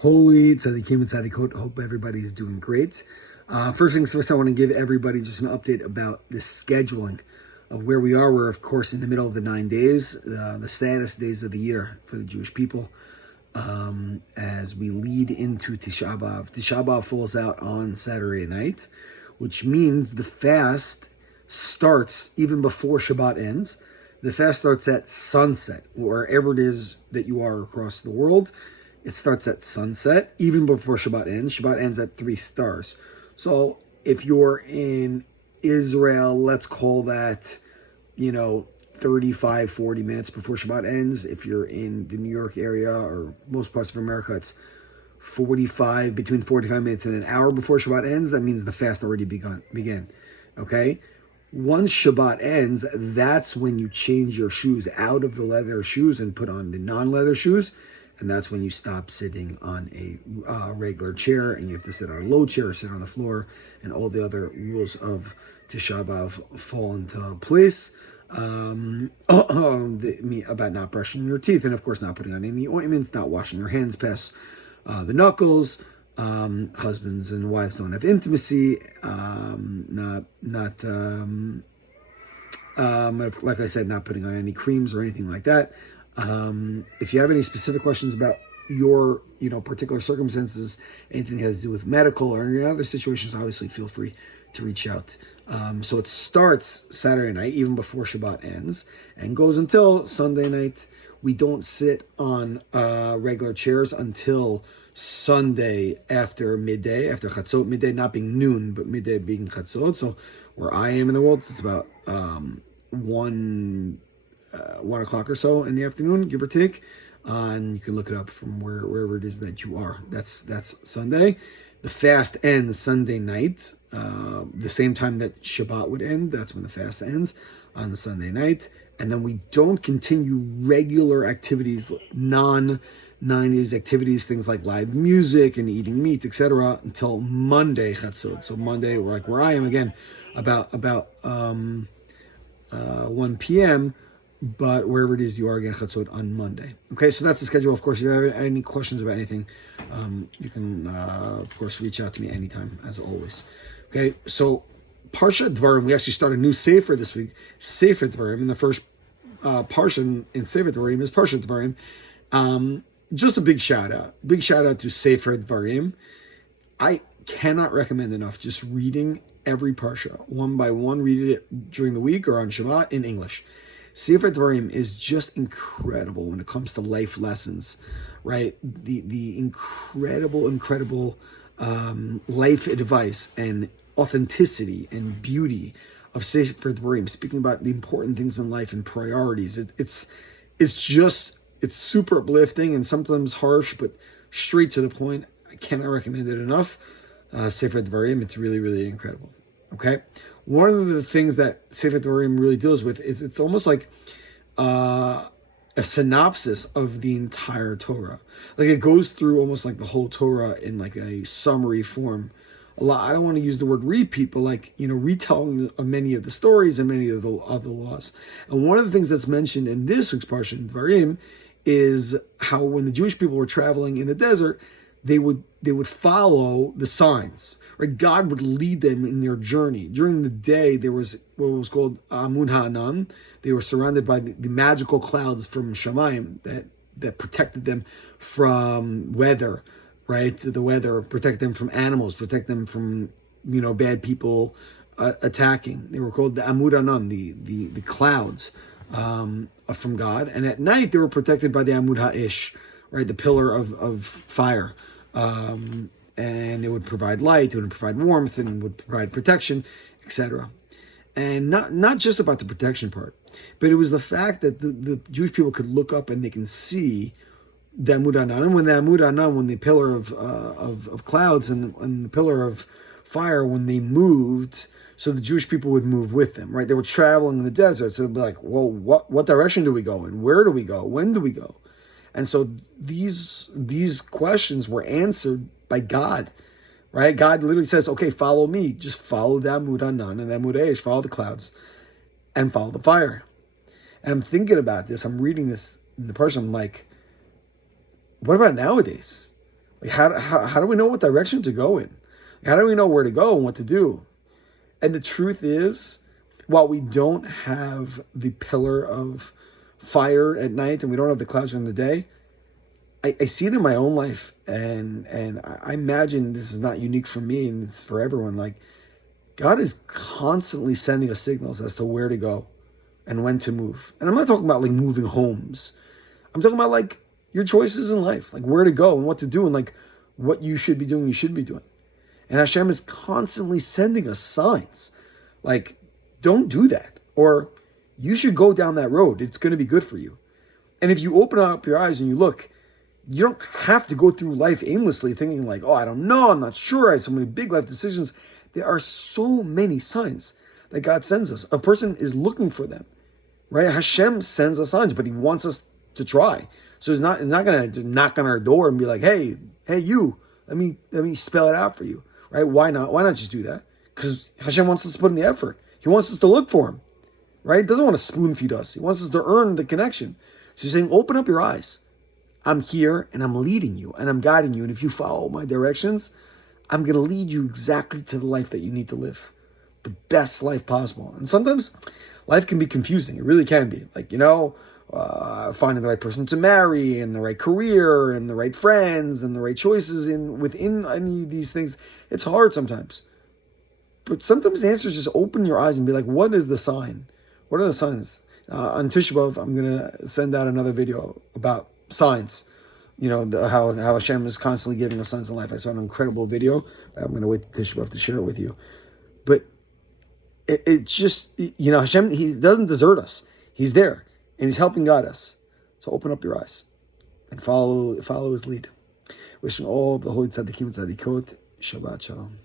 Holy tzaddikim and tzaddikot. Hope everybody is doing great. First things first, I want to give everybody just an update about the scheduling of where we are. We're, of course, in the middle of the 9 days, the saddest days of the year for the Jewish people, as we lead into Tisha B'Av. Tisha B'Av falls out on Saturday night, which means the fast starts even before Shabbat ends. The fast starts at sunset, wherever it is that you are across the world. It starts at sunset, even before Shabbat ends. Shabbat ends at 3 stars. So if you're in Israel, let's call that, 35, 40 minutes before Shabbat ends. If you're in the New York area or most parts of America, it's between 45 minutes and an hour before Shabbat ends. That means the fast already began. Okay? Once Shabbat ends, that's when you change your shoes out of the leather shoes and put on the non-leather shoes. And that's when you stop sitting on a regular chair, and you have to sit on a low chair or sit on the floor, and all the other rules of Tisha B'Av fall into place. About not brushing your teeth, and of course not putting on any ointments, not washing your hands past the knuckles. Husbands and wives don't have intimacy. Like I said, not putting on any creams or anything like that. If you have any specific questions about your, particular circumstances, anything that has to do with medical or any other situations, obviously feel free to reach out. So it starts Saturday night, even before Shabbat ends, and goes until Sunday night. We don't sit on regular chairs until Sunday after midday, after Chatzot, midday not being noon, but midday being Chatzot. So where I am in the world, it's about 1 o'clock or so in the afternoon, give or take. And you can look it up from wherever it is that you are. That's Sunday. The fast ends Sunday night, the same time that Shabbat would end. That's when the fast ends, on the Sunday night. And then we don't continue regular activities, non-90s activities, things like live music and eating meat, etc., until Monday, Chatzot. So Monday, where I am, again, about 1 p.m., but wherever it is you are, again, Chatzot on Monday. Okay, so that's the schedule. Of course, if you have any questions about anything, you can, of course, reach out to me anytime, as always. Okay, so Parsha Devarim, we actually start a new Sefer this week, Sefer Devarim, and the first Parsha in Sefer Devarim is Parsha Devarim. Just a big shout out to Sefer Devarim. I cannot recommend enough just reading every Parsha, one by one, read it during the week or on Shabbat in English. Sefer Devarim is just incredible when it comes to life lessons, right? The incredible life advice and authenticity and beauty of Sefer Devarim, speaking about the important things in life and priorities. It's super uplifting and sometimes harsh, but straight to the point. I cannot recommend it enough. Sefer Devarim, it's really, really incredible. Okay? One of the things that Sefer Devarim really deals with is it's almost like a synopsis of the entire Torah. Like it goes through almost like the whole Torah in like a summary form. I don't want to use the word repeat, but retelling of many of the stories and many of the other laws. And one of the things that's mentioned in this week's Parsha Devarim is how when the Jewish people were traveling in the desert, they would follow the signs, right? God would lead them in their journey. During the day, there was what was called Amun Ha'anan. They were surrounded by the magical clouds from Shamayim that protected them from weather, right? The weather, protect them from animals, protect them from, bad people attacking. They were called the Amud Anan, the clouds from God. And at night, they were protected by the Amud Ha'ish, right? The pillar of fire. And it would provide light, it would provide warmth, and would provide protection, etc. And not just about the protection part, but it was the fact that the Jewish people could look up and they can see the Amud Anan. And when the Amud Anan, when the pillar of clouds and the pillar of fire, when they moved, so the Jewish people would move with them, right? They were traveling in the desert, so they'd be like, well, what direction do we go in? Where do we go? When do we go? And so these questions were answered by God, right? God literally says, okay, follow me. Just follow the Amud Anan and the Amud Eish, follow the clouds, and follow the fire. And I'm thinking about this. I'm reading this in the Parsha. I'm like, what about nowadays? Like how do we know what direction to go in? How do we know where to go and what to do? And the truth is, while we don't have the pillar of fire at night and we don't have the clouds during the day, I see it in my own life, and I imagine this is not unique for me, and it's for everyone. Like, God is constantly sending us signals as to where to go and when to move. And I'm not talking about like moving homes. I'm talking about like your choices in life, like where to go and what to do and like what you should be doing, you should be doing. And Hashem is constantly sending us signs. Like, don't do that. Or you should go down that road. It's going to be good for you. And if you open up your eyes and you look, you don't have to go through life aimlessly thinking like, oh, I don't know, I'm not sure, I have so many big life decisions. There are so many signs that God sends us. A person is looking for them, right? Hashem sends us signs, but he wants us to try. So he's not going to knock on our door and be like, hey, you, let me spell it out for you, right? Why not? Why not just do that? Because Hashem wants us to put in the effort. He wants us to look for him, right? He doesn't want to spoon feed us. He wants us to earn the connection. So he's saying, open up your eyes. I'm here and I'm leading you and I'm guiding you. And if you follow my directions, I'm going to lead you exactly to the life that you need to live. The best life possible. And sometimes life can be confusing. It really can be. Like, finding the right person to marry and the right career and the right friends and the right choices within any of these things. It's hard sometimes. But sometimes the answer is just open your eyes and be like, what is the sign? What are the signs? On Tisha B'Av, I'm going to send out another video about signs. How Hashem is constantly giving us signs in life. I saw an incredible video. I'm going to wait till Tisha B'Av to share it with you. But it's just, Hashem, he doesn't desert us. He's there and he's helping guide us. So open up your eyes and follow his lead. Wishing all the holy tzaddikim and tzaddikot Shabbat Shalom.